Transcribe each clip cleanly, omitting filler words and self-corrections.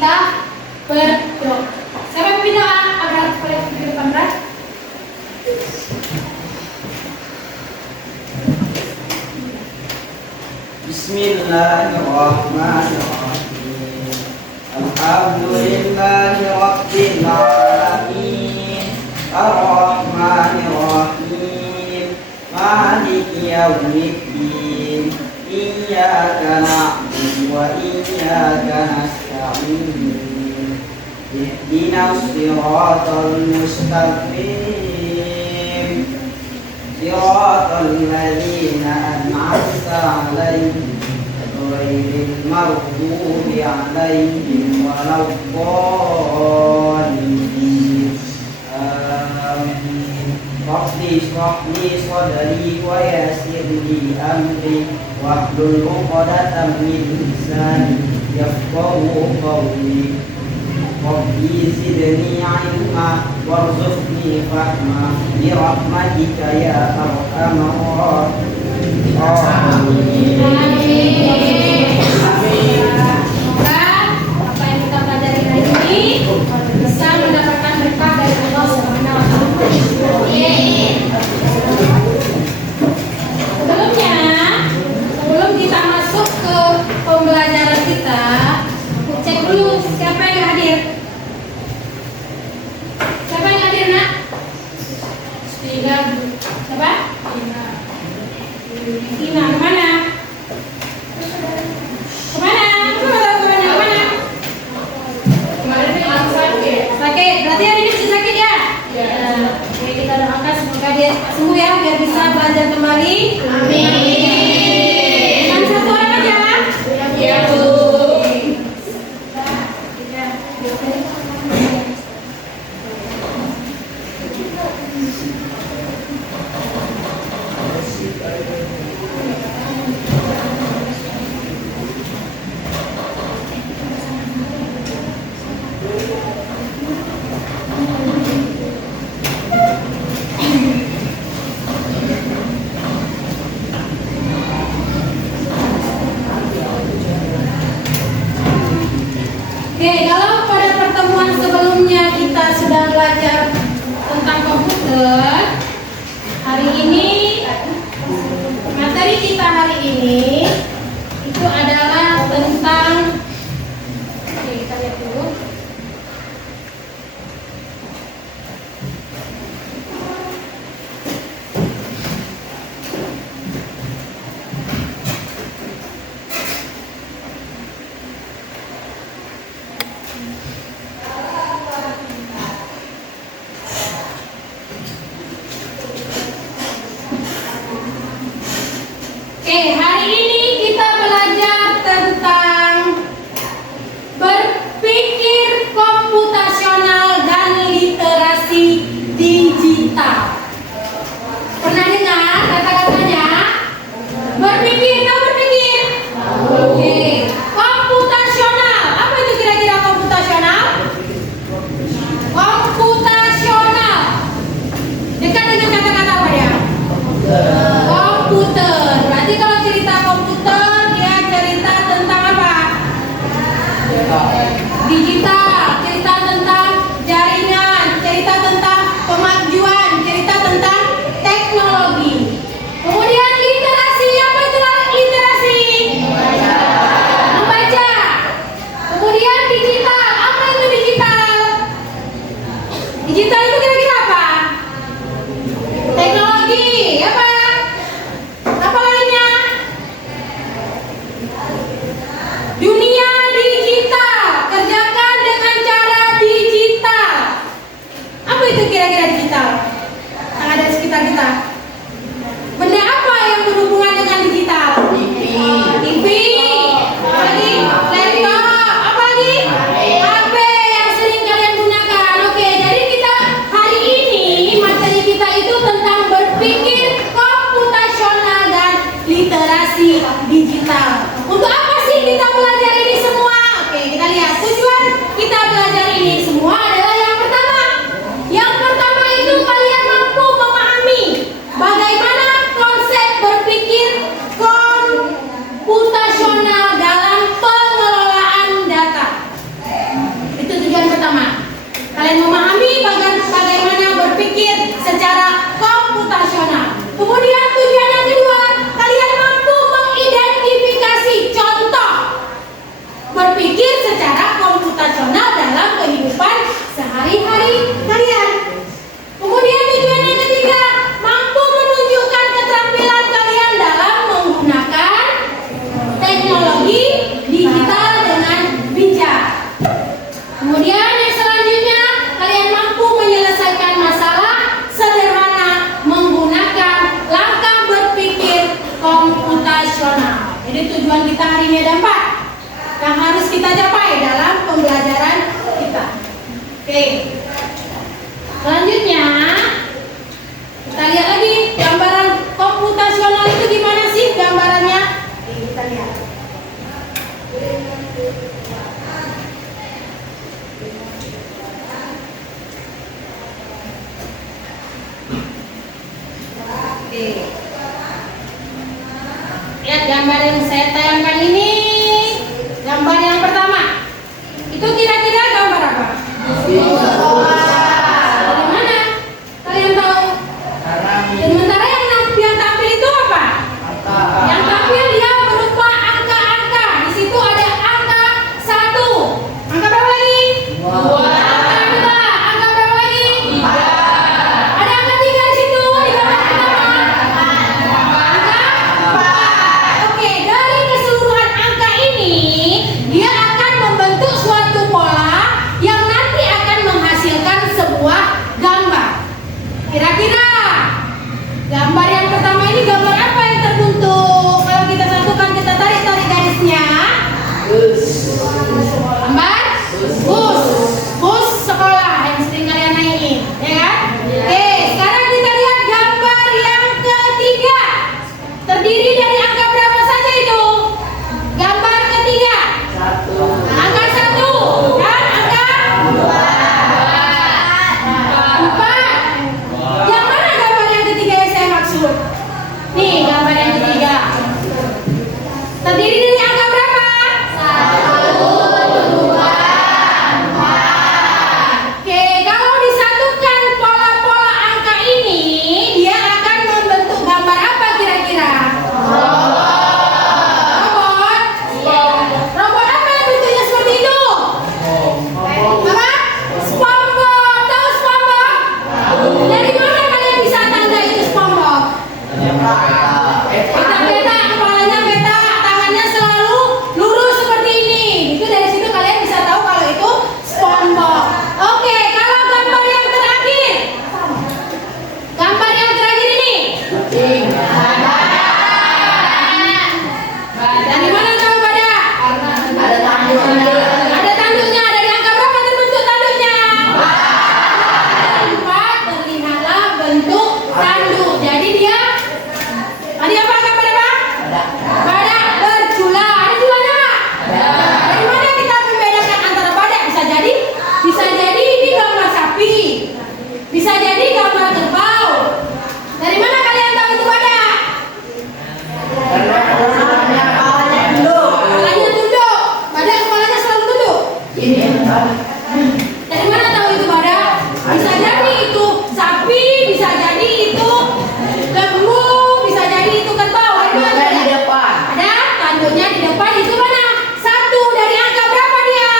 kita berdoa. Siapa yang berdoa agar boleh ke depan berat? Bismillahirrahmanirrahim. Alhamdulillahi rabbil alamin. Ar-Rahmanir-Rahim. Maliki yaumiddin. Iyyaka na'budu wa iyyaka nasta'in. Ihdinas siratal mustaqim. Siratal ladzina an'amta 'alaihim ghairil maghdubi 'alaihim waladdallin. Amin. Rabbi ishrah li sadri wa yassir li amri wahlul 'uqdatam min lisani yafqahu qawli. Rabbi zidni 'ilma warzuqni fahma bi rahmatika ya arhamar rahimin. Semoga apa yang kita pelajari hari ini bisa mendapatkan berkah dari Allah Subhanahu wa Ta'ala. Sebelum kita masuk ke pembelajaran kita, cek dulu siapa yang hadir. Siapa yang hadir, Nak? Tiga. Siapa? Tina, kemana? Kemana? Kemana? Kemarin yang sakit. Sakit, berarti hari ini masih sakit ya? Ya. Oke, kita doakan semoga dia sembuh ya, biar bisa belajar kembali. Amin. Cuma satu orang aja? Ya, Bu. Oke, kalau pada pertemuan sebelumnya kita sudah belajar tentang komputer, hari ini materi kita hari ini itu adalah tentang, oke, kita lihat dulu. Oke, hari ini kita belajar tentang berpikir komputasional dan literasi digital. Pernah dengar kata-katanya? Berpikir, nggak berpikir? Oke, komputasional. Apa itu kira-kira komputasional? Komputasional. Dekat dengan kata-kata apa ya? Komputer. Berarti kalau cerita komputer dia cerita tentang apa? Digital. Cerita tentang jaringan, cerita tentang kemajuan, cerita tentang teknologi. Kemudian literasi, apa itu literasi? Membaca. Kemudian digital, apa itu digital? Digital itu kira-kira apa? Teknologi, apa? Apa lainnya? Dunia digital, kerjakan dengan cara digital. Apa itu kira-kira digital? Yang ada di sekitar kita. Benda apa yang berhubungan dengan digital? TV. Apa lagi? Laptop. Apa lagi? HP yang sering kalian gunakan. Oke, jadi kita hari ini materi kita itu tentang berpikir Selanjutnya kita lihat lagi gambaran komputasional itu gimana sih gambarannya? Oke, kita lihat. Oke. Lihat gambar yang saya tayangkan ini. Gambar yang pertama. Itu kira-kira gambar apa? Dari mana? Kalian tahu? Sementara yang tampil itu apa? Yang tampil dia berupa angka-angka. Di situ ada angka 1. Angka berapa lagi? 2. Angka 2. Angka berapa lagi? 3. Ada angka 3 di situ. Di gambar pertama. Angka 4. Oke, dari keseluruhan angka ini dia akan membentuk suatu pola yang nanti akan menghasilkan sebuah gambar. Kira-kira gambar yang pertama ini gambar apa yang terbentuk? Kalau kita satukan, kita tarik garisnya. Gambar bus sekolah yang sering kalian naikin, ya kan? Oke, sekarang kita lihat gambar yang ketiga. Terdiri dari angka berapa saja itu? Gambar ketiga. Angka 1 dan angka 4. Yang mana gambar yang ketiga yang saya maksud? Nih, gambar yang ketiga. Terdiri dari angka berapa? 1, 2, 4. Oke, kalau disatukan pola-pola angka ini, dia akan membentuk gambar apa kira-kira? Robot. Robot apa yang bentuknya seperti itu? Apa? SpongeBob. Tahu SpongeBob? Dari mana kalian bisa tanda itu SpongeBob? Peta, kepalanya peta, tangannya selalu lurus seperti ini. Itu dari situ kalian bisa tahu kalau itu SpongeBob. Oke, kalau gambar yang terakhir. Gambar yang terakhir ini. Dari mana tahu badak? Ada tanduknya. Dari angka berapa terbentuk tanduknya? 4. Terlihatlah bentuk tanduk. Jadi dia tadi apa gambar apa? Badak bercula. Ada culanya nggak? Dari mana kita membedakan antara badak? Bisa jadi ini gambar sapi. Bisa jadi gambar kerbau. Dari mana kalian tahu itu badak? Kepalanya tunduk. Badak kepalanya selalu tunduk. Dari mana tahu itu badak? Bisa jadi itu sapi, bisa jadi itu lembu, bisa jadi itu kerbau. Ada tanduknya di depan. Itu mana? 1. Dari angka berapa dia?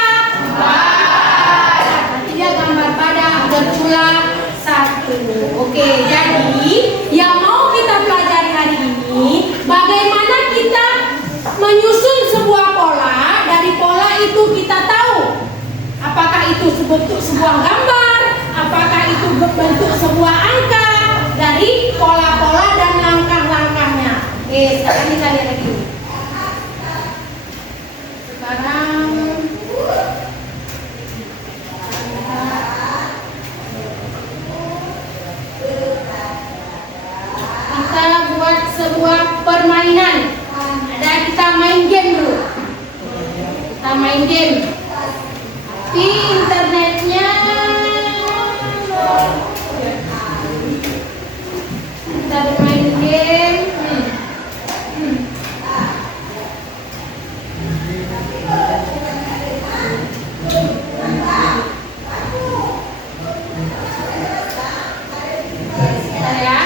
4. Nanti dia gambar badak bercula 1. Oke, jadi yang mau kita pelajari hari ini, bagaimana kita menyusun sebuah pola. Dari pola itu kita tahu apakah itu bentuk sebuah gambar, apakah itu bentuk sebuah angka. Dari pola-pola dan langkah-langkahnya. Oke, sekarang kita lihat lagi. Sekarang kita buat sebuah permainan. Kita main game dulu. Kita main game. Tapi internetnya kita bermain game. Bentar ya.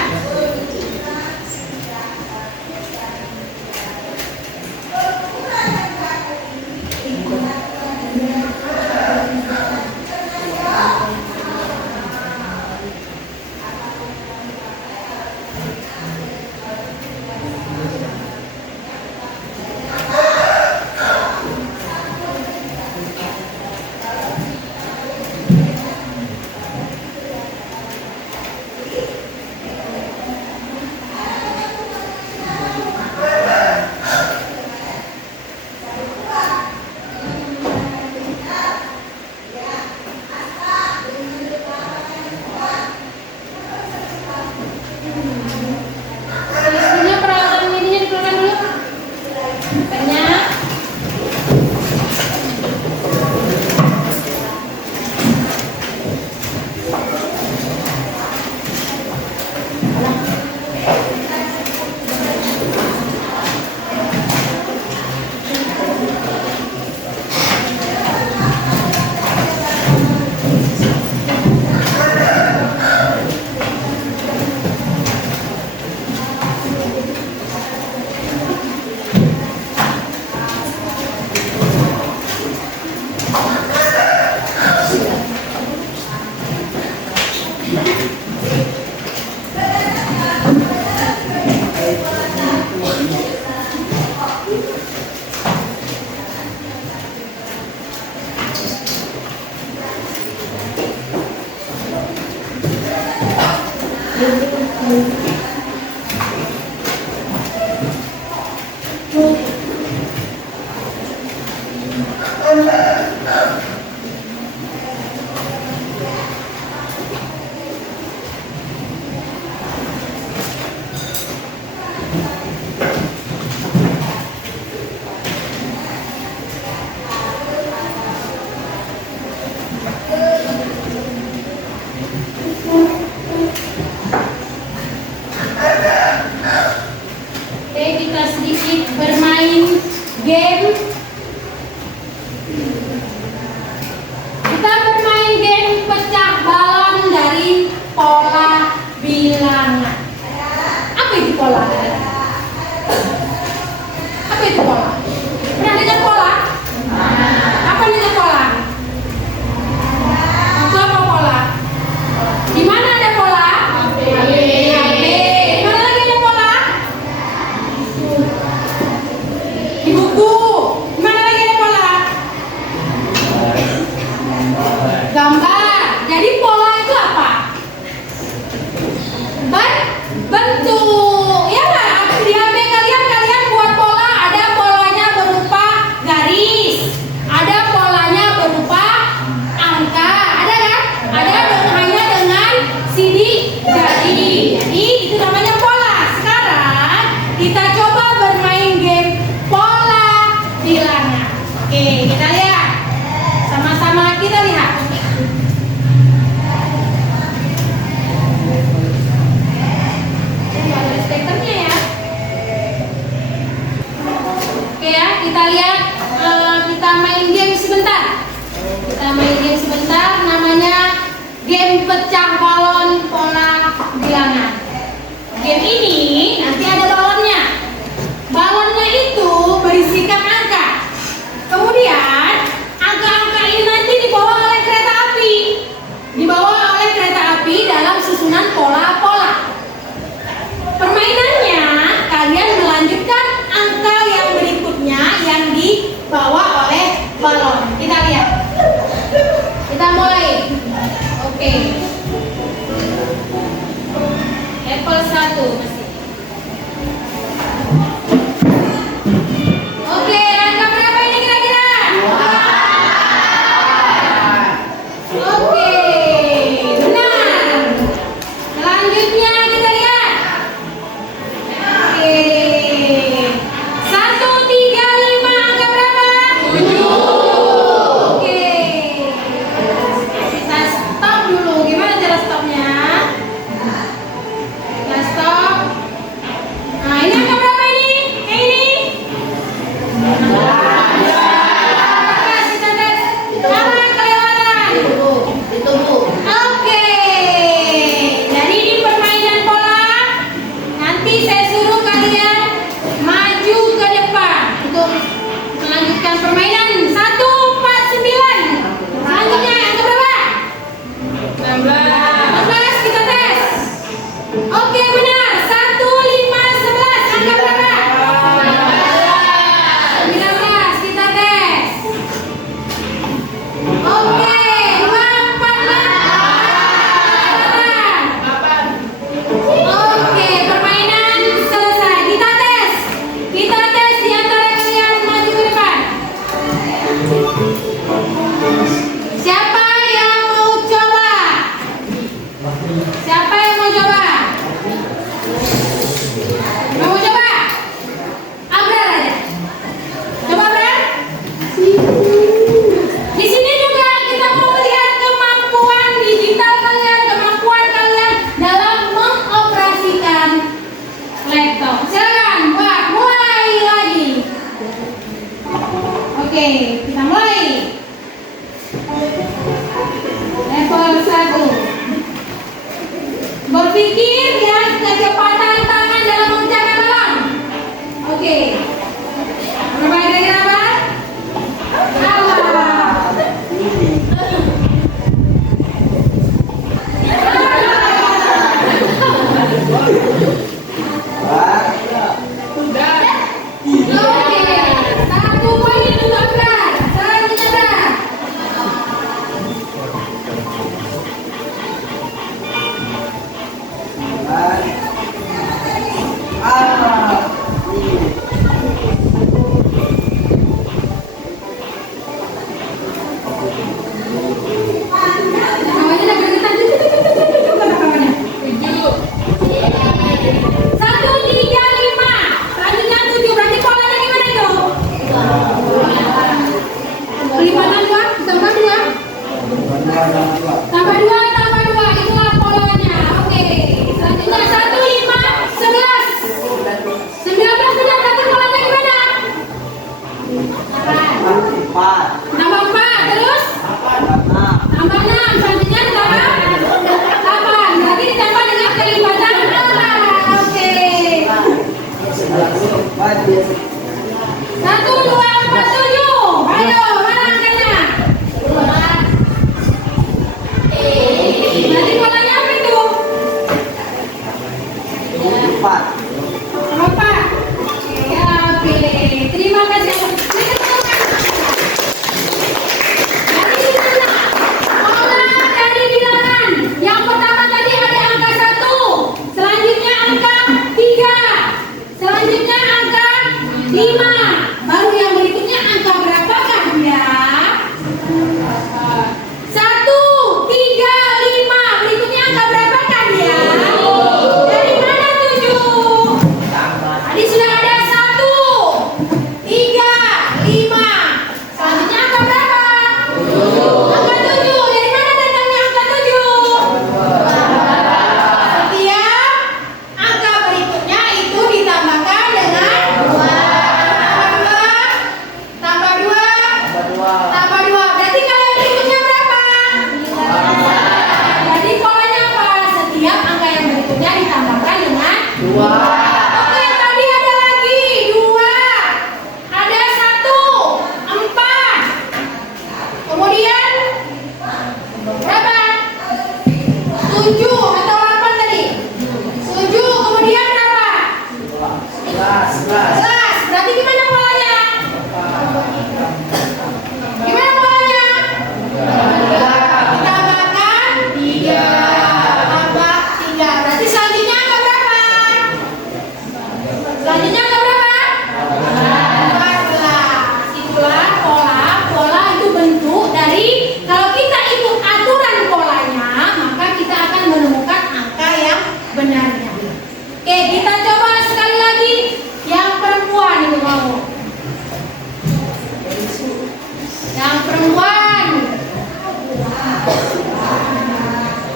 Oke, kita sedikit bermain game. Kita bermain game pecah balon dari pola bilangan. Apa itu pola? Apa itu pola? Pernah dengar pola? Apa itu pola? Itu apa pola? Di mana ada pola? Di mana lagi ada pola? Di buku. Di mana lagi ada pola? Gambar. Jadi pola itu apa? Bentuk. Ya nggak? Di HP kalian buat pola. Ada polanya berupa garis. Ada polanya berupa angka. Ada kan? Ada hanya dengan sidik jari. Jadi itu namanya pola. Sekarang kita coba bermain game pola bilangan. Oke, kita lihat. Sama-sama kita lihat. Ada stikernya ya. Oke ya, kita lihat. Kita main game sebentar. Kita main game sebentar. Namanya game pecah balon pola bilangan. Game ini nanti ada balonnya. Balonnya itu berisikan angka. Kemudian angka-angka ini nanti dibawa oleh kereta api. Dibawa oleh kereta api dalam susunan pola-pola. Permainannya, kalian melanjutkan angka yang berikutnya yang dibawa oleh balon. Kita lihat. Kita mulai. Oke. Level 1 masih. Oke, angka berapa ini kira-kira? Oke, benar. Selanjutnya kita lihat. Oke. 135 angka berapa? 7. Oke. tambah 2, itulah polanya. Oke. Selanjutnya 1, 5, 11. 19 benar, berarti polanya gimana? Empat. Tambah 4, terus? Enam. Tambah 6, selanjutnya tambah 8. Berarti ditambah dengan kelipatan 4. Oke. 1, 2, 4, 7. Ayo, mana angkanya? Berarti polanya apa itu? Empat. Apa? Ya, oke. Terima kasih. Jadi gimana? Pola dari bilangan. Yang pertama tadi ada angka 1. Selanjutnya angka 3. Selanjutnya angka 5. Baru yang berikutnya angka berapakah ya? 1, 3, 5. Berikutnya angka berapakah ya? Dari mana 7? Tadi sudah ada 1, 3, 5. Selanjutnya angka berapa? Angka 7. Dari mana datangnya angka 7? Setiap angka berikutnya itu ditambahkan dengan 2. Tambah 2. Tambah 2. Berarti kalau yang berikutnya berapa? Jadi polanya apa? Setiap angka yang berikutnya ditambahkan dengan 2. Oke, tadi ada lagi 2. Ada 1, 4. Kemudian berapa? 7 atau 8 tadi? 7. Kemudian berapa? 11. Berarti gimana polanya? Gimana polanya? Ditambahkan 3. Tambah 3. Berarti selanjutnya angka berapa? Selanjutnya angka berapa? 14. Itulah pola. Pola itu bentuk dari kalau kita ikut aturan polanya, maka kita akan menemukan angka yang benarnya. Oke, kita coba sekali lagi yang perempuan itu mau. Yang perempuan.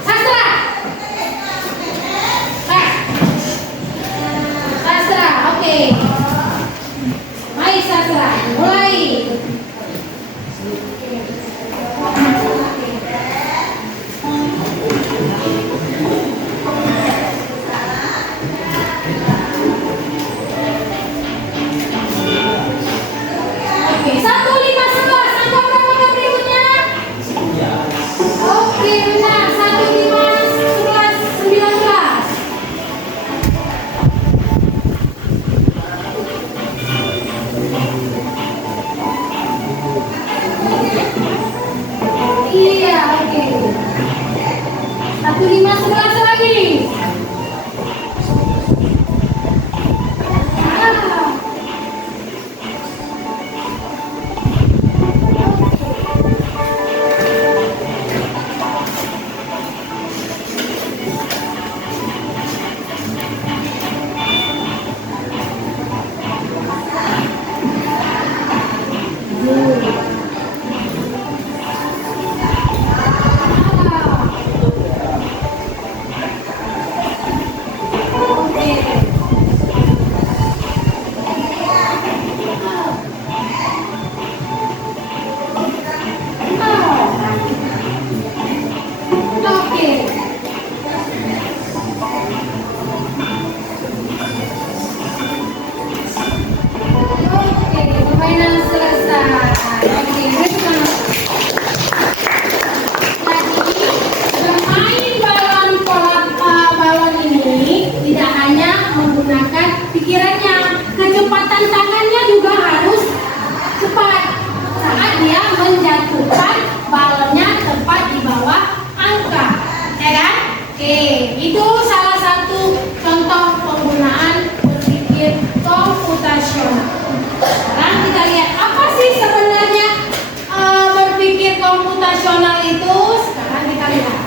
Sastra. Sastra, oke. Baik Sastra, mulai. Oke, 1, 5, 11. Angka berapa berikutnya? Oke, benar. 1, 5, 11, 19. Iya, oke. 1, 5, 11 lagi. Ah. Itu salah satu contoh penggunaan berpikir komputasional. Sekarang kita lihat apa sih sebenarnya berpikir komputasional itu. Sekarang kita lihat.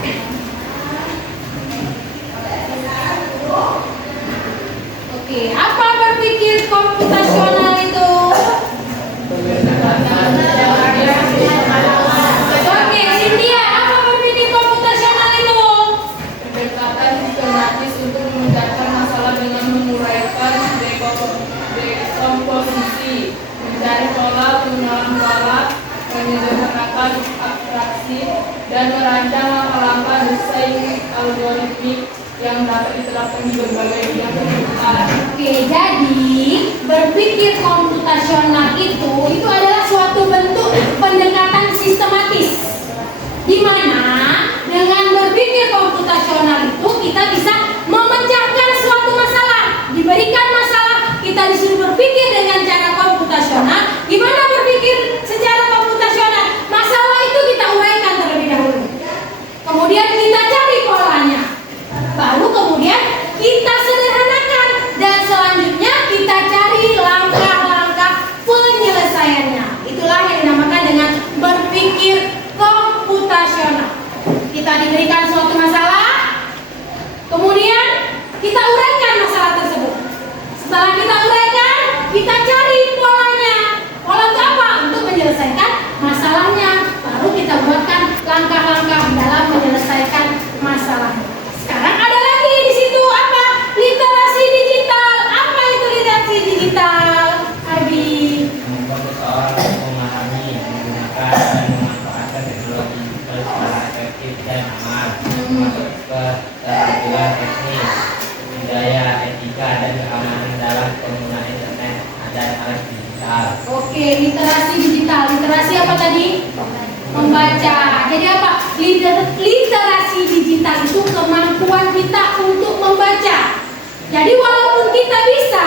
Oke, apa berpikir komputasional itu? Oke, Cynthia, apa berpikir komputasional? desain algoritmik yang dapat diterapkan di berbagai bidang kehidupan. Oke, jadi berpikir komputasional itu adalah suatu bentuk pendekatan sistematis, di mana dengan berpikir komputasional itu kita bisa memecahkan suatu masalah. Diberikan masalah, kita disuruh berpikir dengan cara komputasional. Gimana berpikir secara komputasional? Masalah itu kita uraikan terlebih dahulu. Kemudian kita cari polanya. Baru kemudian kita sederhanakan. Dan selanjutnya kita cari langkah-langkah penyelesaiannya. Itulah yang dinamakan dengan berpikir komputasional. Kita diberikan suatu masalah, kemudian kita uraikan masalah tersebut. Setelah kita uraikan, kita cari polanya. Pola itu apa? Untuk menyelesaikan masalahnya. Baru kita buatkan langkah-langkah dalam menyelesaikan masalahnya. Sekarang ada lagi di situ apa? Literasi digital. Apa itu literasi digital? Abi. Membuat seseorang memahami, menggunakan dan memanfaatkan teknologi digital secara efektif dan aman, termasuk keterampilan teknis, budaya, etika, dan keamanan dalam penggunaan internet dan alat digital. Oke, literasi digital. Literasi apa tadi? Membaca. Jadi apa? Literasi digital itu kemampuan kita untuk membaca. Jadi walaupun kita bisa,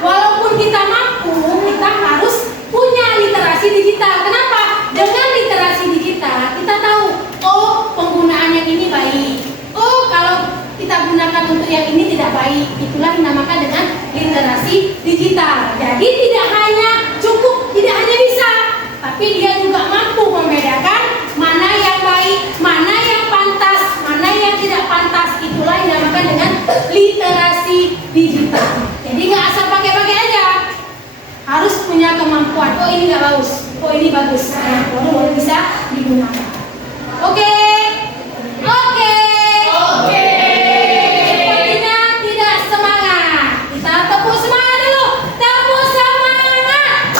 walaupun kita mampu, kita harus punya literasi digital. Kenapa? Dengan literasi digital kita tahu, oh penggunaan yang ini baik. Oh kalau kita gunakan untuk yang ini tidak baik. Itulah dinamakan dengan literasi digital. Jadi tidak hanya cukup, tidak hanya bisa, tapi dia juga mampu membedakan mana yang baik, mana yang pantas, mana yang tidak pantas. Itulah yang dinamakan dengan literasi digital. Jadi nggak asal pakai-pakai aja, harus punya kemampuan. Oh ini nggak bagus, oh ini bagus, baru bisa digunakan. Oke. Sepertinya tidak semangat. Kita tepuk semangat dulu. Tepuk semangat.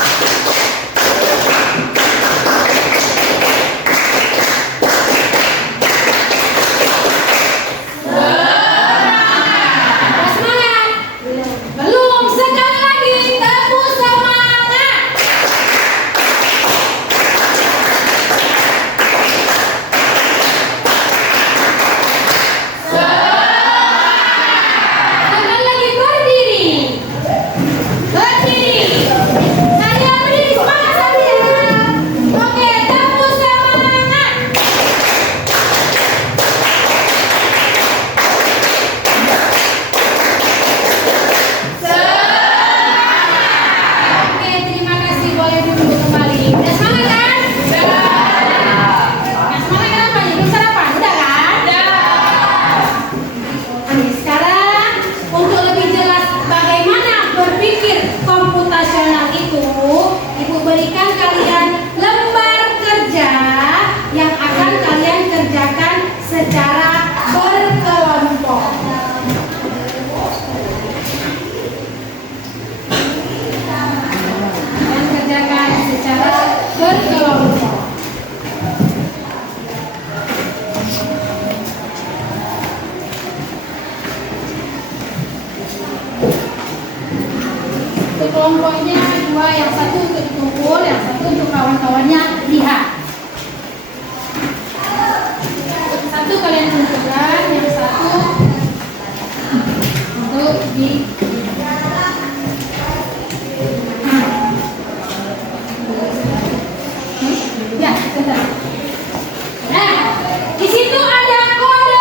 Semangat. Belum. Sekali lagi. Tepuk semangat. Sekali lagi berdiri. Berdiri. Saya berdiri. Semangat saya. Oke, tepuk semangat. Oke, terima kasih. Boleh duduk kembali. Udah semangat kan? Nah, semangat kenapa? Belum sarapan? Udah kan? Oke, sekarang untuk lebih jelas bagaimana berpikir komputasional itu, Ibu berikan kalian lembar kerja yang akan kalian kerjakan secara berkelompok. Kalian kerjakan secara berkelompok. Untuk kelompoknya dua, yang satu untuk dikumpul, yang satu untuk kawan-kawannya lihat. Satu kalian kumpulkan, yang satu untuk di ya, sebentar. Nah, di situ ada kode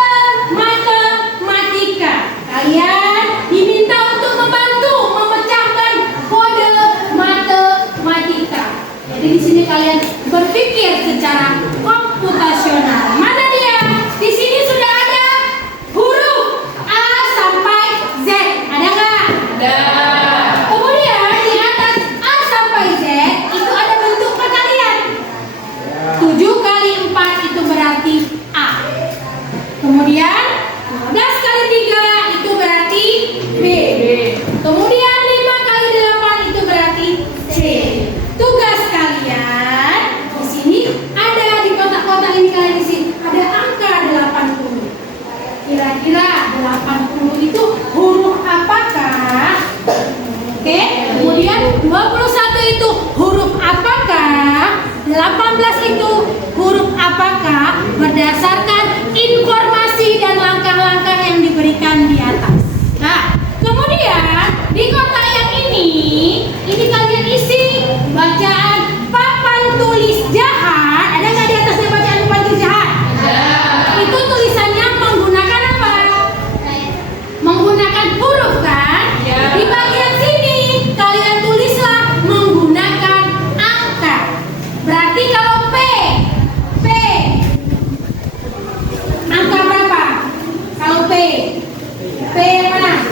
matematika. Kalian diminta untuk membantu memecahkan kode matematika. Jadi di sini kalian berpikir secara komputasional. Mana dia? Di sini sudah ada huruf A sampai Z. Ada nggak? Ada. Kemudian di atas A sampai Z itu ada bentuk perkalian. 7 kali 4 itu berarti A. Kemudian 15 kali 3 itu berarti B. Kemudian 5 kali 8 itu berarti C. Tugas kalian di sini ada di kotak-kotak ini, kalian isi ada angka 80.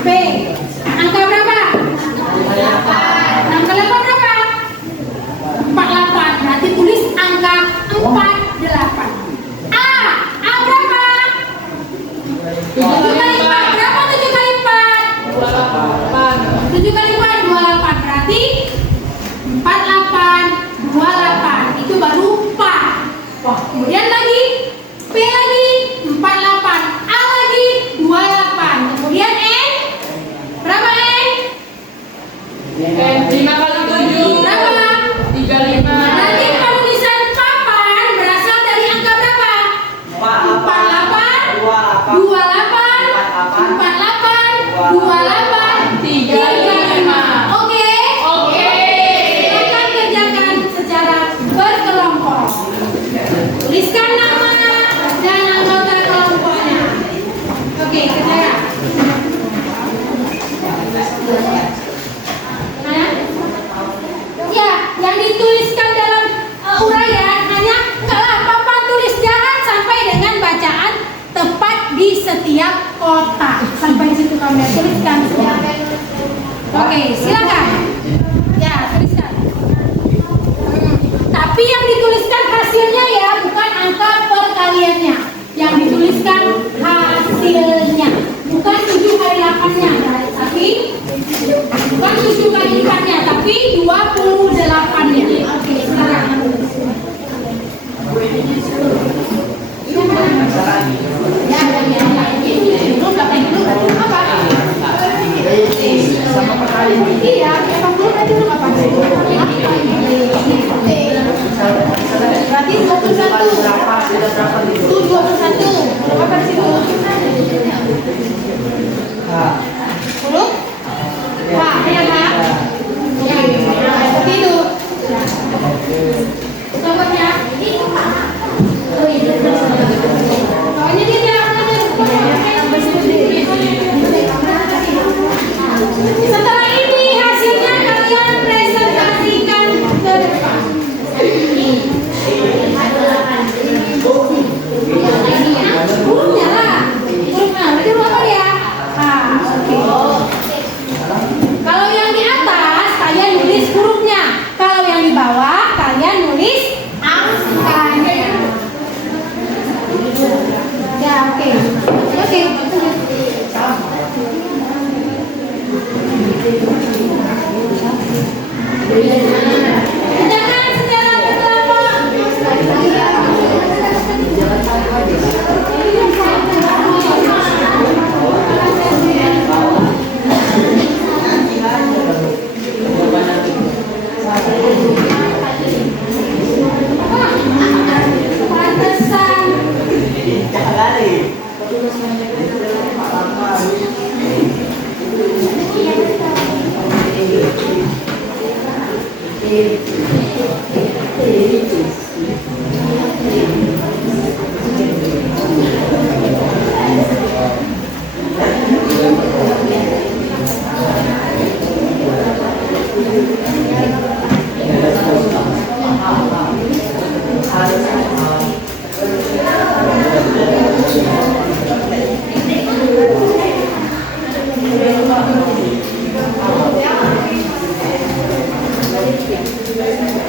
B. Angka berapa? 6 kali 8 berapa? 48. Berarti tulis angka 48. A. A berapa? 7 kali 4. Berapa 7 kali 4? 28. 7 kali 4 28. Berarti 48 28. Itu baru PA. Kemudian lagi P lagi 48. A lagi 28. Kemudian N berapa N? 5 kali 7. Berapa? 35. Nanti penulisan papan berasal dari angka berapa? 48 28 48 28 35. Oke? Oke. Silakan kerjakan secara berkelompok. Tuliskan nama dan anggota kelompoknya. Oke, kerjakan. Nah, ya, yang dituliskan dalam uraian hanya papan tulis jangan sampai dengan bacaan tepat di setiap kotak. Sampai situ kami tuliskan. Oke, silakan. Ya, tuliskan. Tapi yang dituliskan hasilnya ya, bukan angka perkaliannya. Yang dituliskan hasilnya, bukan 7 kali 8-nya, tapi bukan 7 kali 4-nya, tapi 28-nya. Oke, sekarang. Apa? Iya, emang dulu tadi lu apa? Berarti 21. Itu 21. Berapa di situ? 10? Wah, ya Kak? Oke, seperti itu. Contohnya, oh iya, soalnya dia tidak ada setelah ini hasilnya kalian presentasikan ke depan. Hurufnya lah, hurufnya berarti huruf apa dia? Oke. Kalau yang di atas kalian nulis hurufnya, kalau yang di bawah kalian nulis angkanya. Ya, oke. Oke. Kerjakan secara Thank you.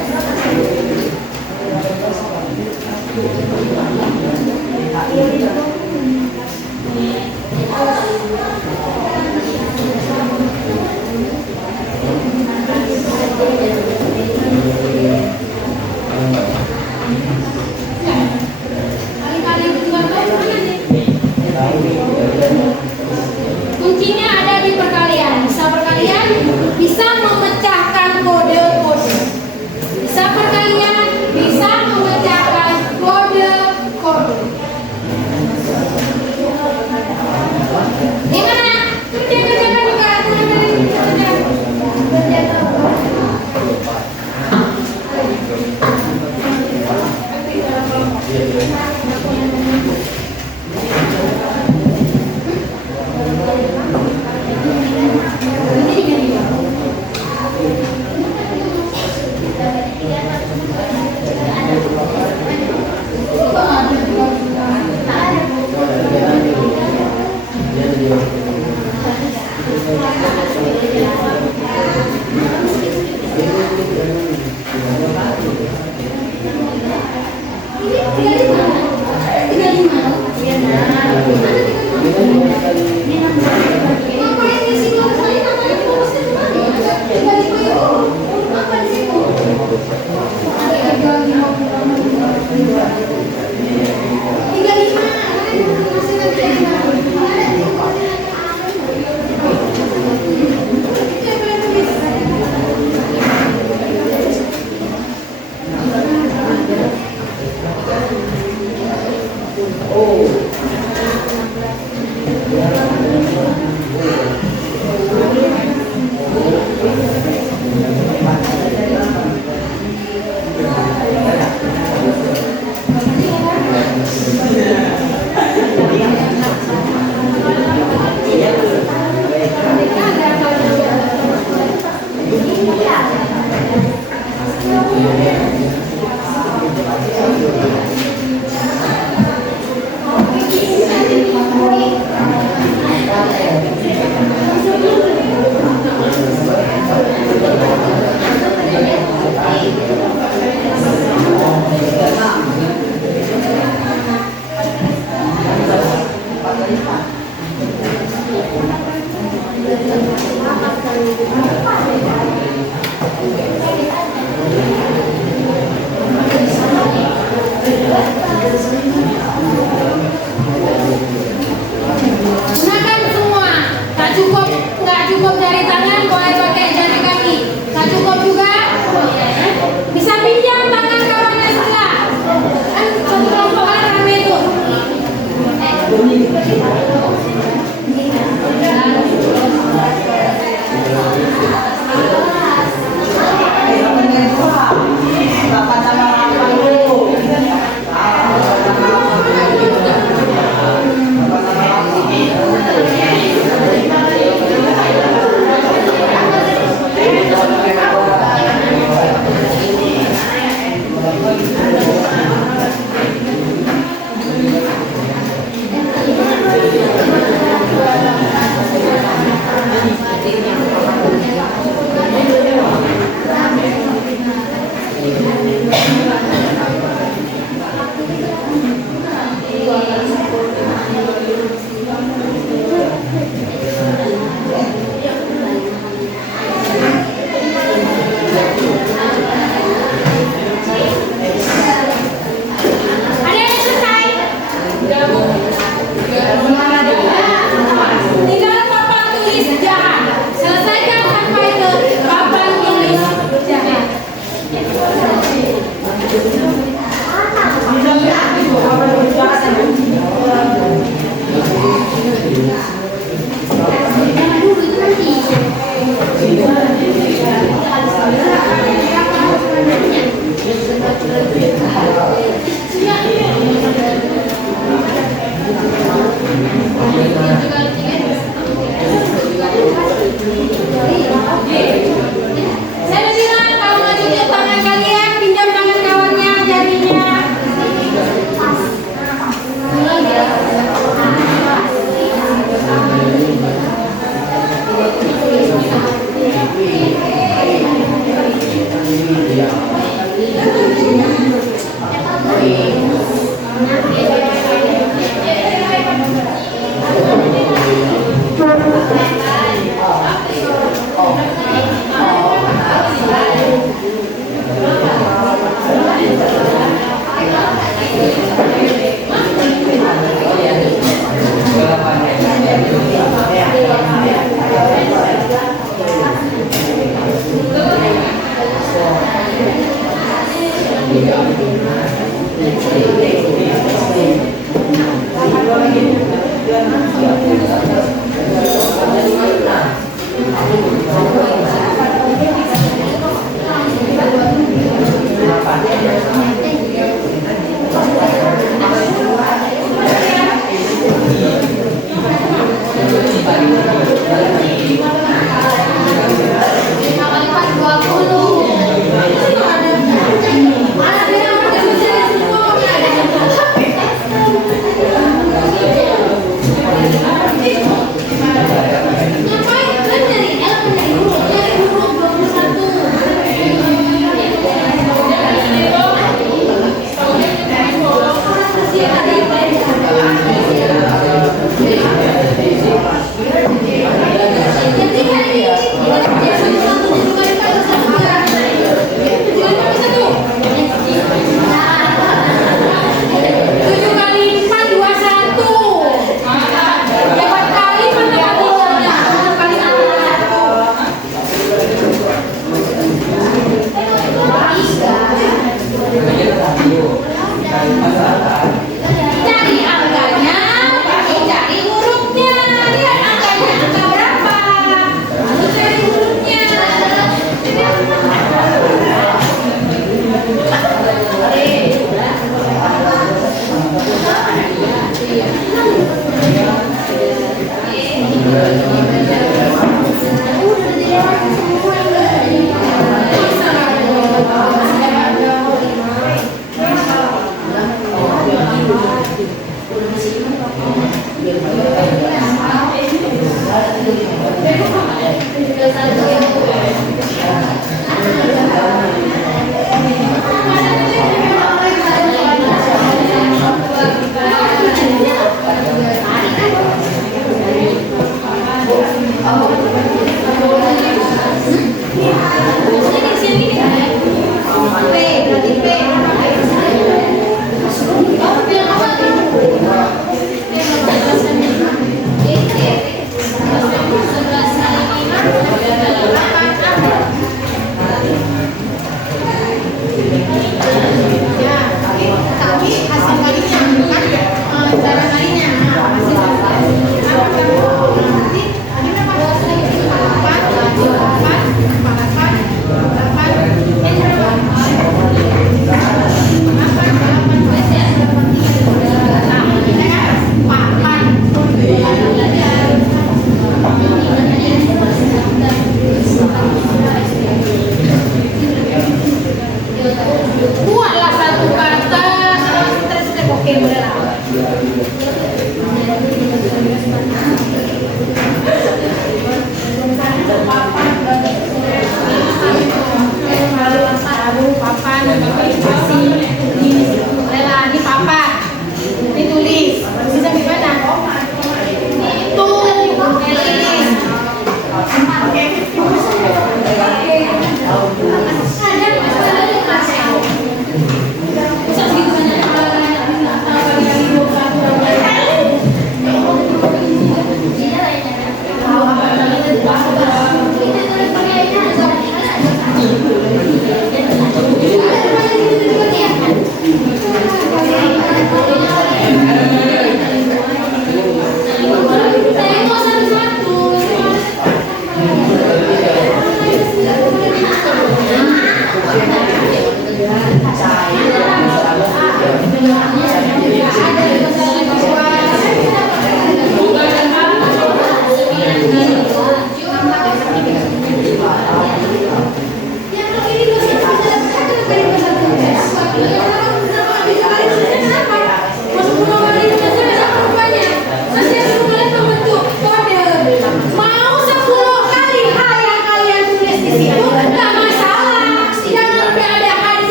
Gunakan semua. Nggak cukup jari tangan, boleh pakai jari kaki. Nggak cukup juga, bisa pinjam tangan kawannya sebelah. Kan satu kelompok kan rame itu. Bapak nama apa dulu?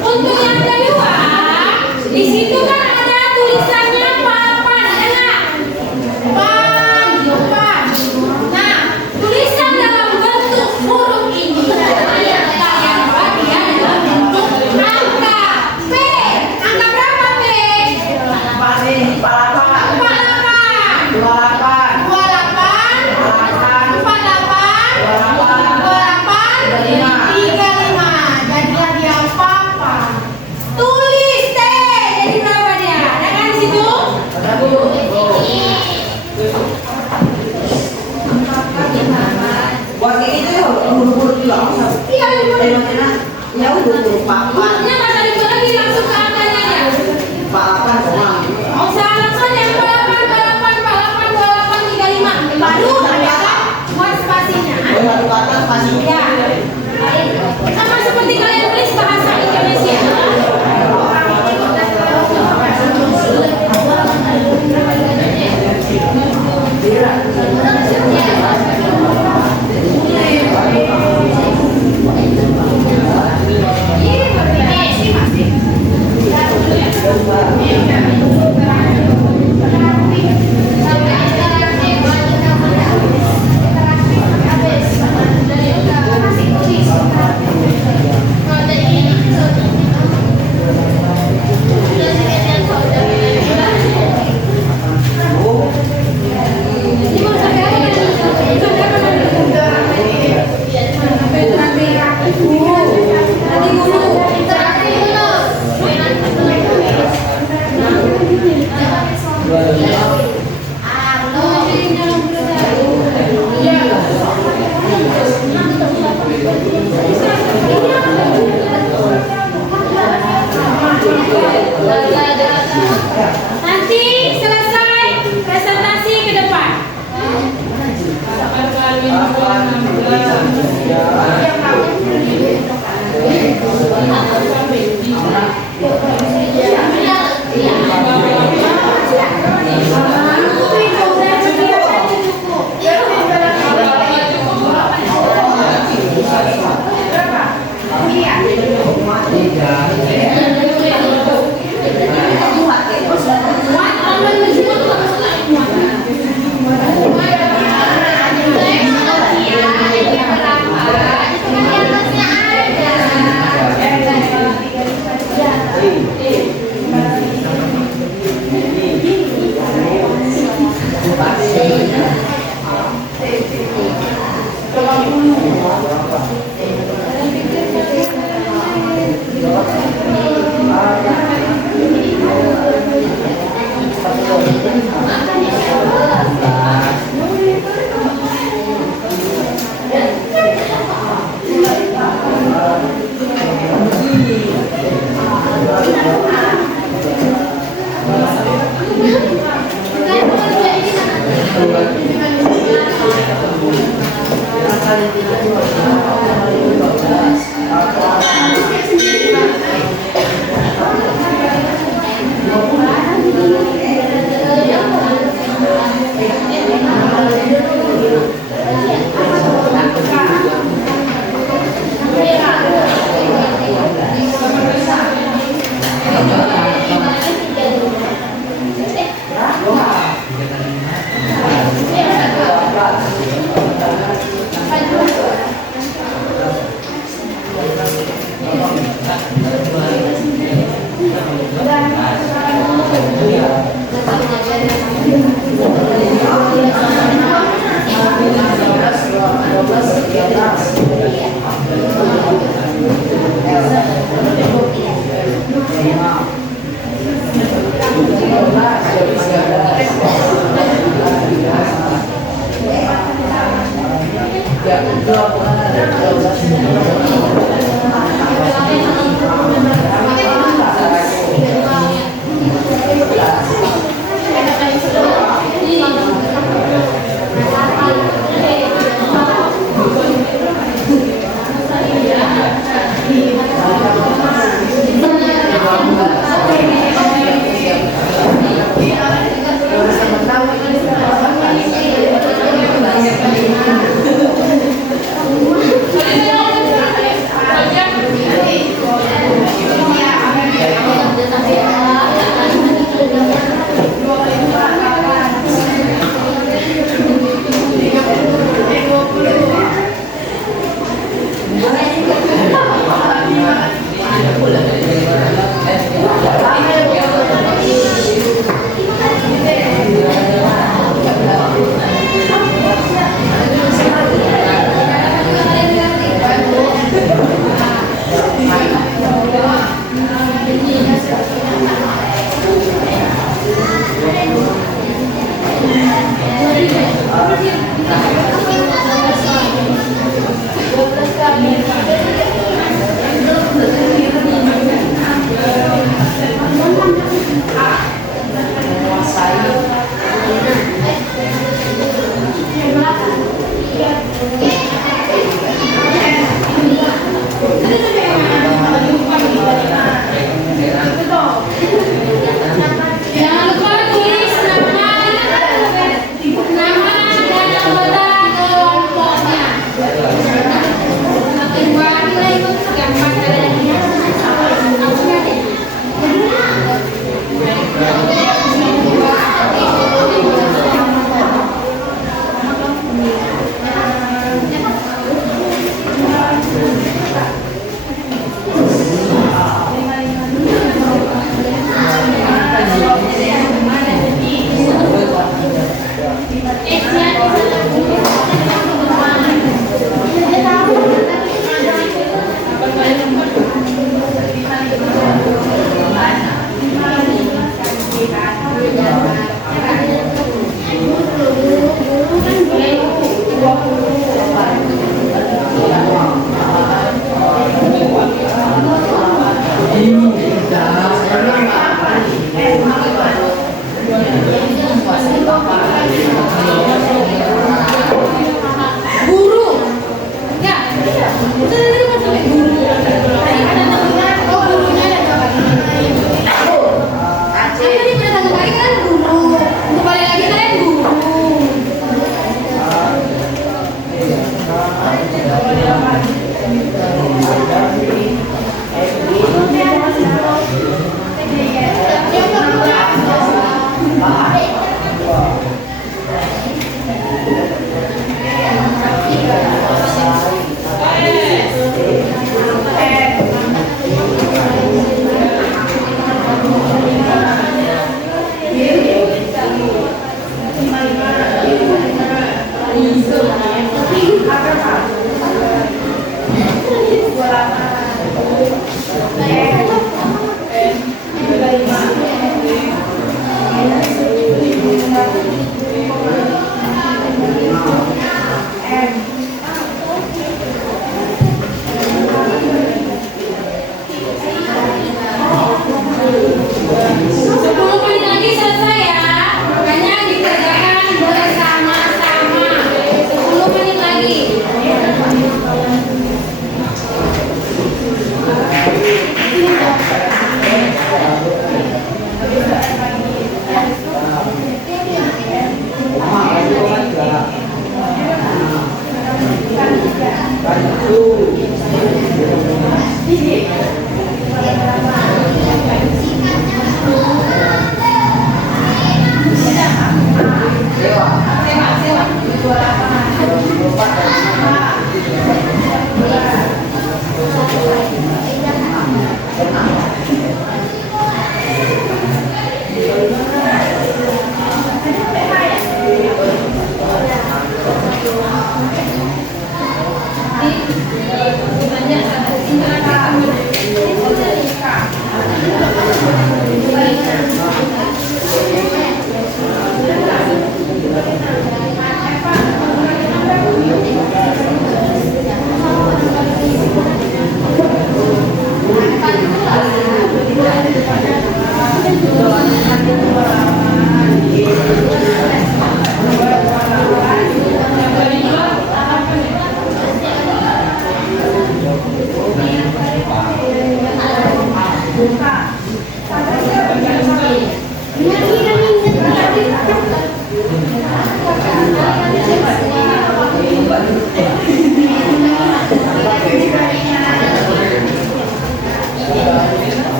Untuk yang kedua, di situ kan ada tulisannya papan, enak. Papan. Nah, tulisan dalam bentuk huruf ini kalian bagi ya dalam bentuk angka. P, angka berapa P? 48. 48. 28. 28, 35. Jadilah dia papa. Tulis T. Jadi berapa dia? Ada kan di situ? Buat kayak gitu ya, huruf-huruf juga. Iya, Dari mana? Ya udah huruf 4. hurufnya nggak usah dibuat lagi, langsung ke angkanya ya. 48 doang. Nggak usah langsung yang 48, 35. Baru ada buat spasinya. Oh, satu kata pasti. Ya. Sama seperti kalian tulis bahasa Indonesia. Nanti selesai presentasi ke depan. Jangan lupa tulis nama dan anggota kelompoknya. Kedua, nilai gambar dadanya. Guru. Ya. Itu tadi mau sampai guru. Tadi ada namanya, oh gurunya ada gambarnya. Tadi pada satu kali kan guru. Untuk balik lagi kalian guru.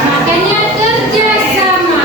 Makanya kerjasama.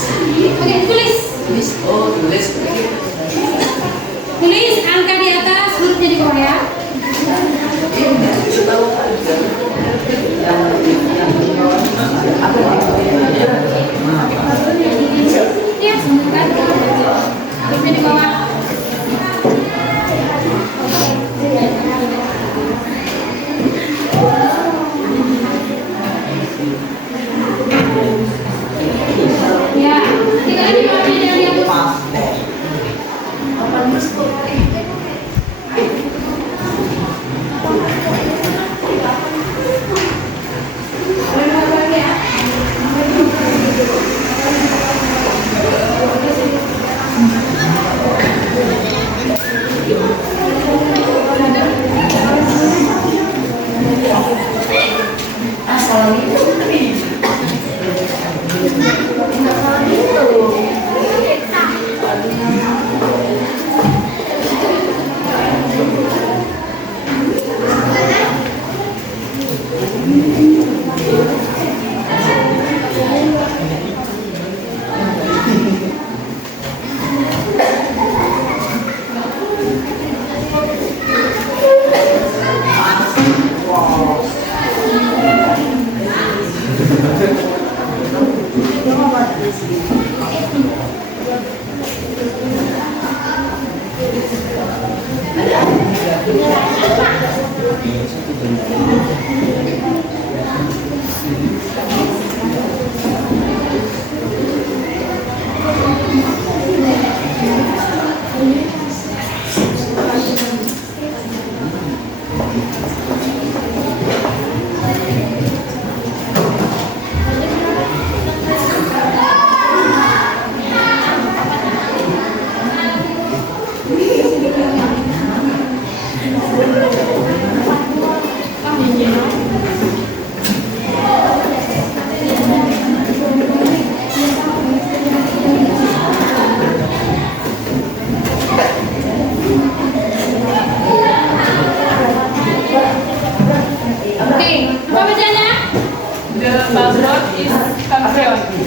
Oke, tulis. Tulis. Tulis angka di atas, hurufnya di bawah ya. Ya, sebentar. Hurufnya di bawah. Ya, tinggal di bawahnya jangan dihapus.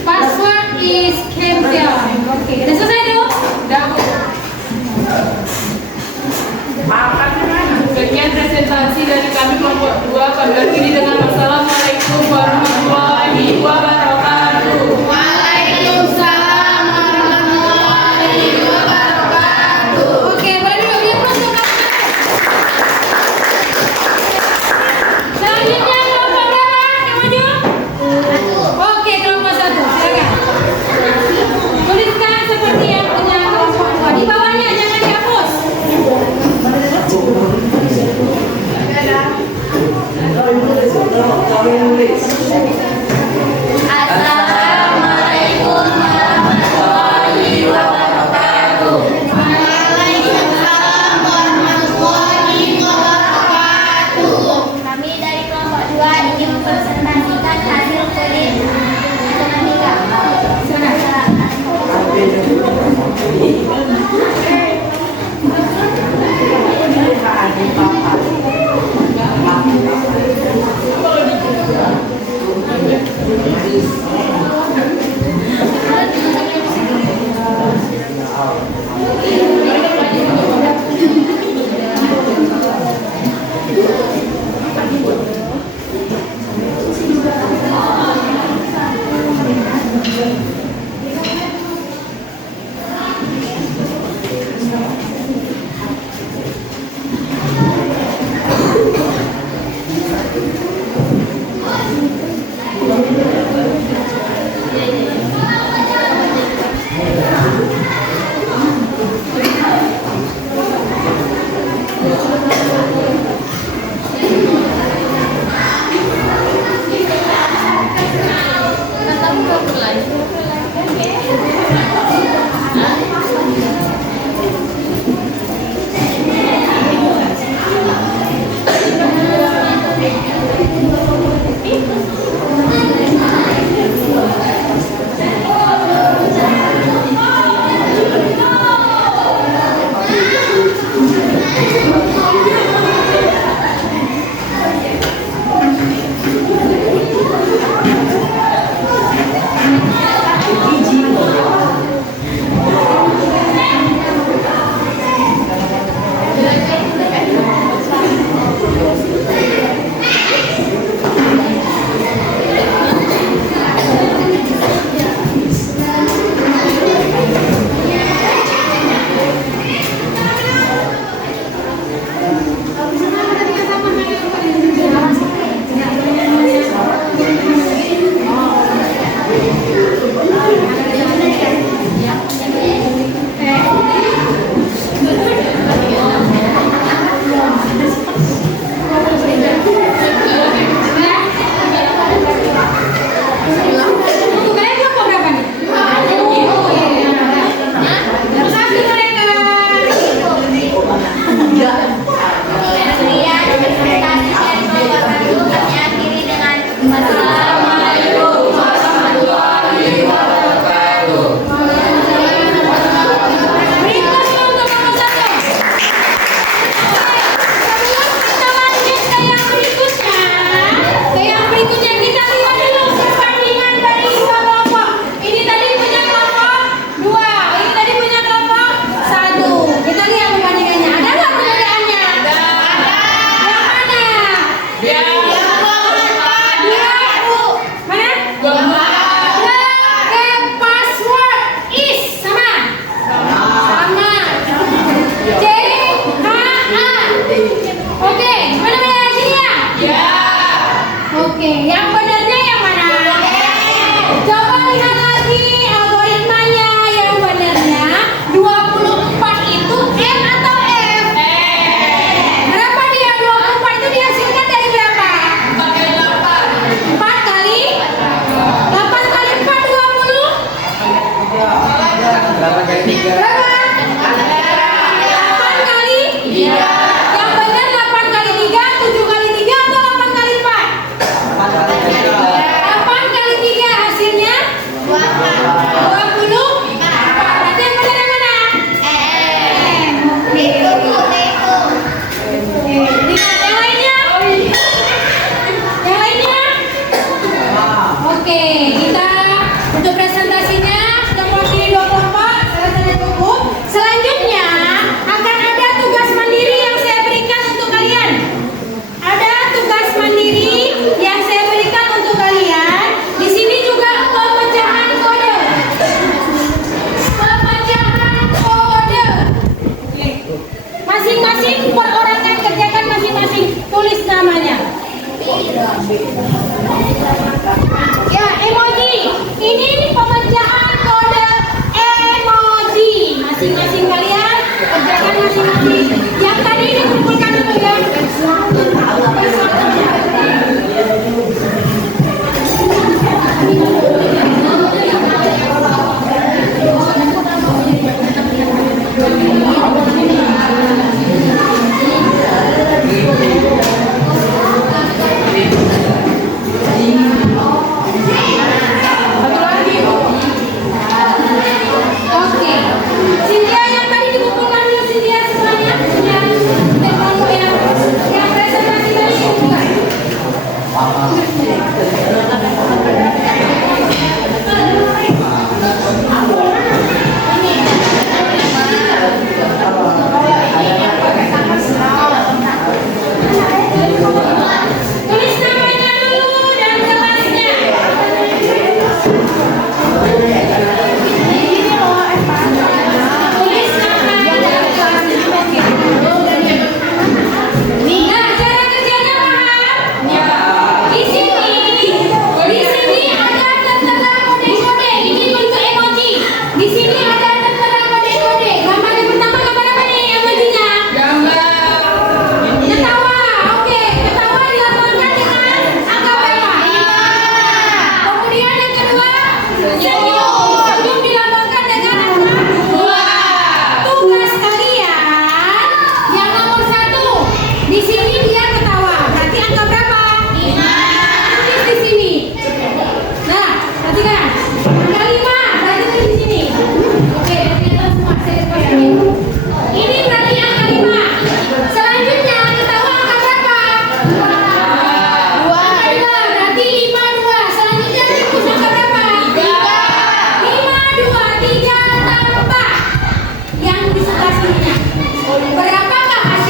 Password is champion. Oke, udah selesai dong? Sekian presentasi dari kami kelompok 2. Kami akhiri dengan wassalamualaikum warahmatullahi wabarakatuh. Waalaikumsalam warahmatullahi wabarakatuh. Oke, boleh duduk dia untuk selanjutnya kelompok berapa? Yang maju? Oke, kelompok 1, silakan. Tuliskan seperti yang punya kelompok 2. Di bawahnya jangan dihapus. Assalamualaikum warahmatullahi wabarakatuh. Waalaikumsalam warahmatullahi wabarakatuh. Kami dari kelompok 2 ingin mempresentasikan hasil kuis matematika. Biji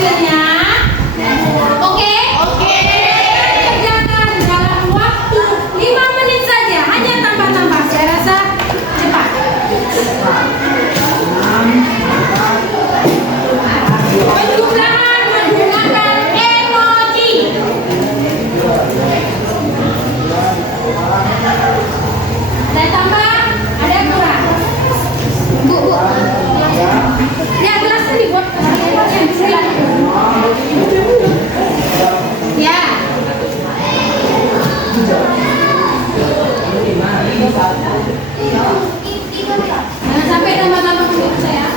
hasilnya? Oke? Oke. Kerjakan dalam waktu 5 menit saja, hanya tambah-tambah. Saya rasa cepat. Penjumlahan menggunakan emoji. Saya tambah, ada yang kurang? Bu. Ya, gelasnya dibuat yang sebelah. Ya. Jangan sampai tambah-tambah untuk saya.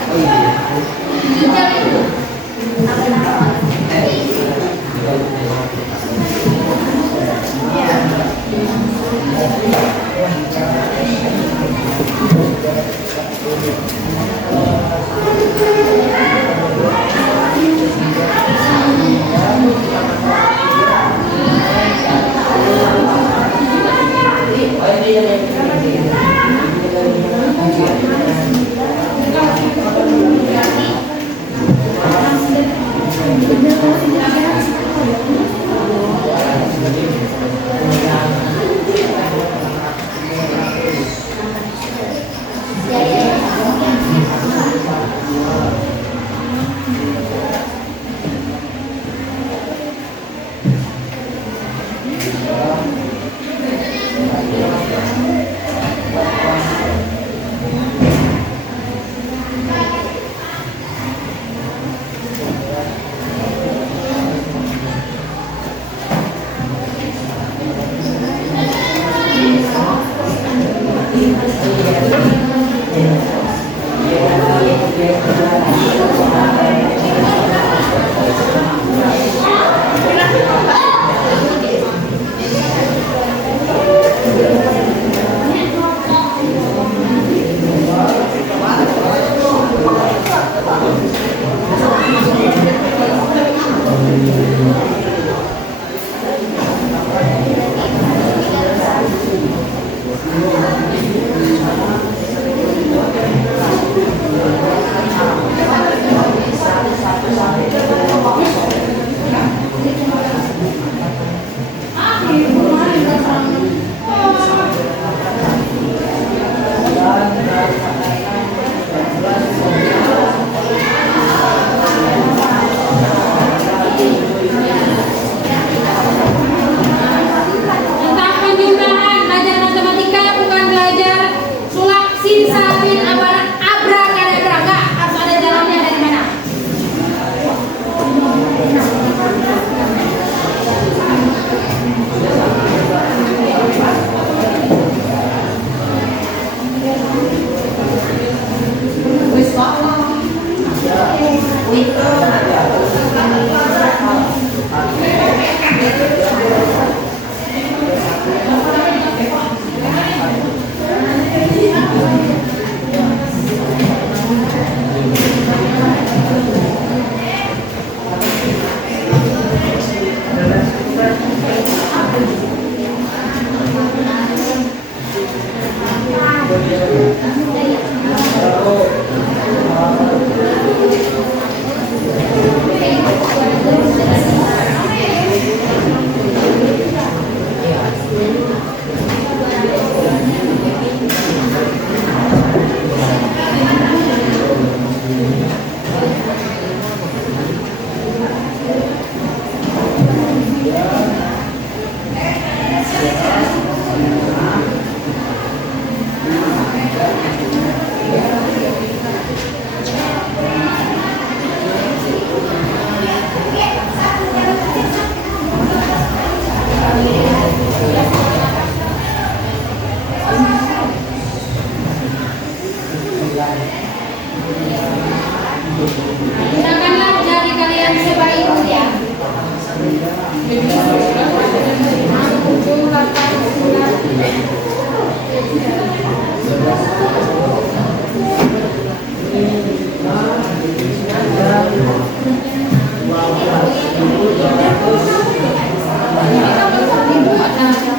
Gunakanlah jari kalian sebaik mungkin.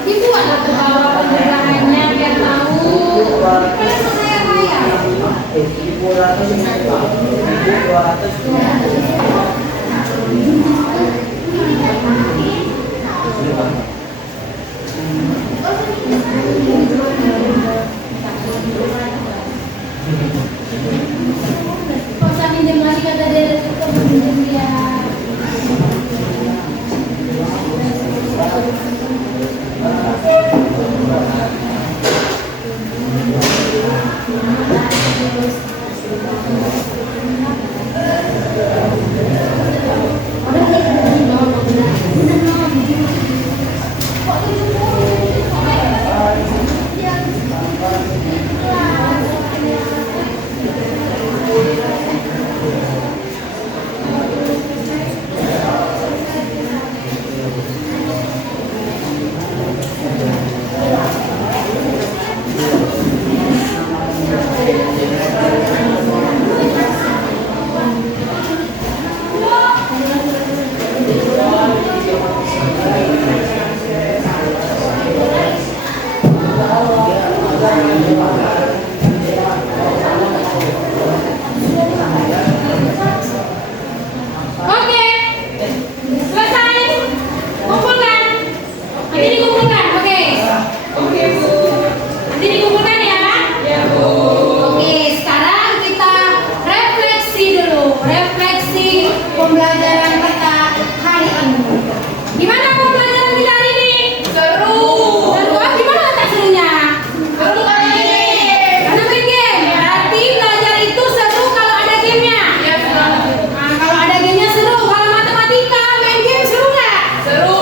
Dibuatlah ke bawah penjelasannya biar tahu. Kalau saya bayar. Kok usah minjem lagi kata dia minjem dia. Oke, selesai. Kumpulkan. Nanti dikumpulkan, oke. Oke, Bu. Nanti dikumpulkan ya. Ya, Bu. Oke, sekarang kita refleksi dulu. Refleksi pembelajaran kita hari ini. Gimana pembelajaran kita hari ini? Seru. Seru. Gimana letak serunya? Seru kali. Karena main game. Berarti belajar itu seru kalau ada gamenya. Ya, seru. Nah, kalau ada gamenya seru. Kalau matematika main game seru nggak? Seru.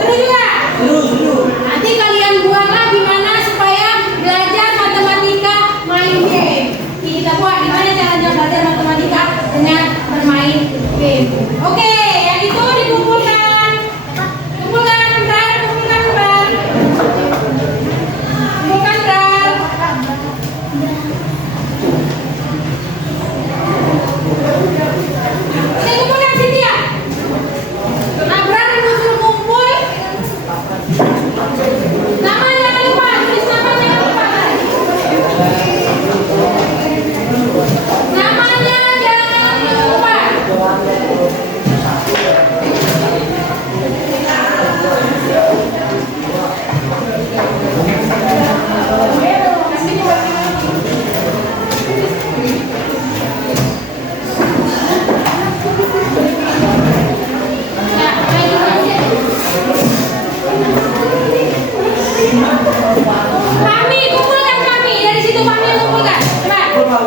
Seru juga. Seru. Nanti kalian buatlah gimana supaya belajar matematika main game. Kita buat gimana caranya belajar matematika dengan bermain game. Oke, yang itu dikumpulkan. Kumpulkan Bran, kumpulkan Bran. Kumpulkan Bran. Oke, kumpulkan Cynthia. Nah, Bran suruh kumpul. Nama jangan lupa, tulis nama jangan lupa. Namanya jangan lupa. Ya, Fahmi, kumpulkan Fahmi. Dari situ Fahmi yang kumpulkan. Coba.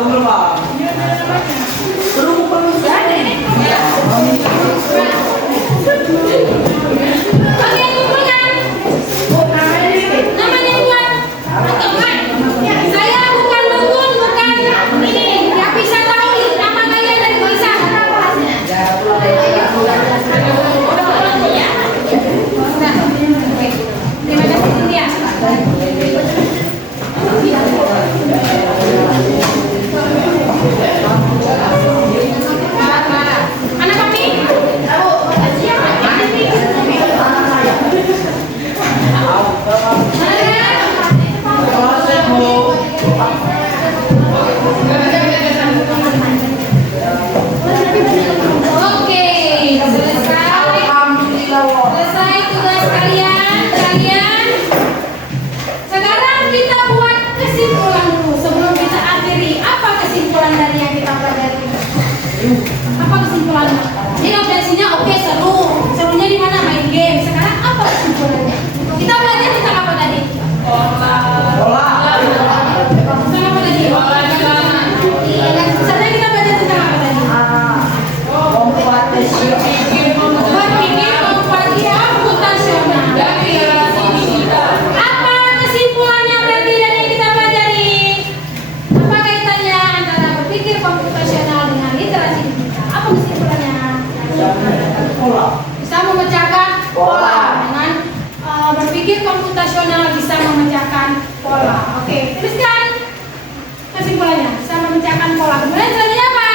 Oke, kumpulkan. Namanya buat. Atau kan? Saya bukan dukun, bukan ini. Nggak bisa tahu nama kalian dari tulisan. Nah, oke. Terima kasih Cynthia. Mana Fahmi? Oke, selesai tugas kalian. Sekarang kita buat kesimpulan dulu sebelum kita akhiri. Apa kesimpulan dari yang kita pelajari? Apa kesimpulannya? Jadi referensinya oke seru. Serunya di mana? Main game. Sekarang apa kesimpulannya? Kita belajar tentang apa tadi? Tentang apa tadi? Iya, dan misalnya kita belajar tentang apa tadi? Berpikir komputasional. Apa kesimpulannya berarti dari yang kita pelajari? Apa kaitannya antara berpikir komputasional dengan literasi digital? Apa kesimpulannya? Bisa memecahkan pola dengan berpikir komputasional bisa memecahkan pola. Oke, tuliskan kesimpulannya. Bisa memecahkan pola. Kemudian selanjutnya apa?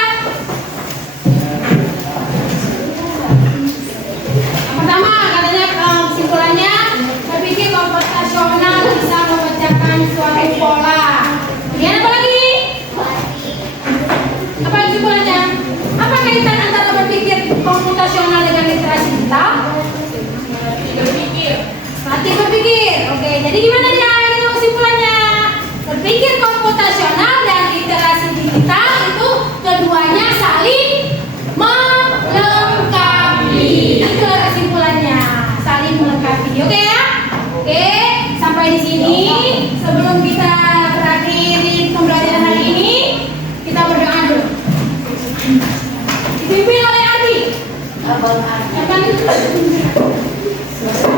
Yang pertama katanya kesimpulannya berpikir komputasional bisa memecahkan suatu pola. Kemudian apa lagi? Apa kesimpulannya? Apa kaitan antara berpikir komputasional nasional dengan literasi digital? Berpikir. Mati berpikir. Oke, jadi gimana ya itu kesimpulannya? Berpikir komputasional dan literasi digital itu keduanya saling melengkapi. Itulah kesimpulannya, saling melengkapi. Oke ya? Oke, sampai di sini. Sebelum kita berakhiri pembelajaran hari ini, kita berdoa dulu. Dipimpin oleh Ardi.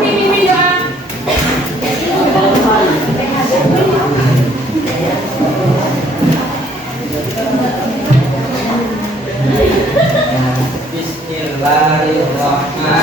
Pimpin doa. Bismillahirrahmanirrahim.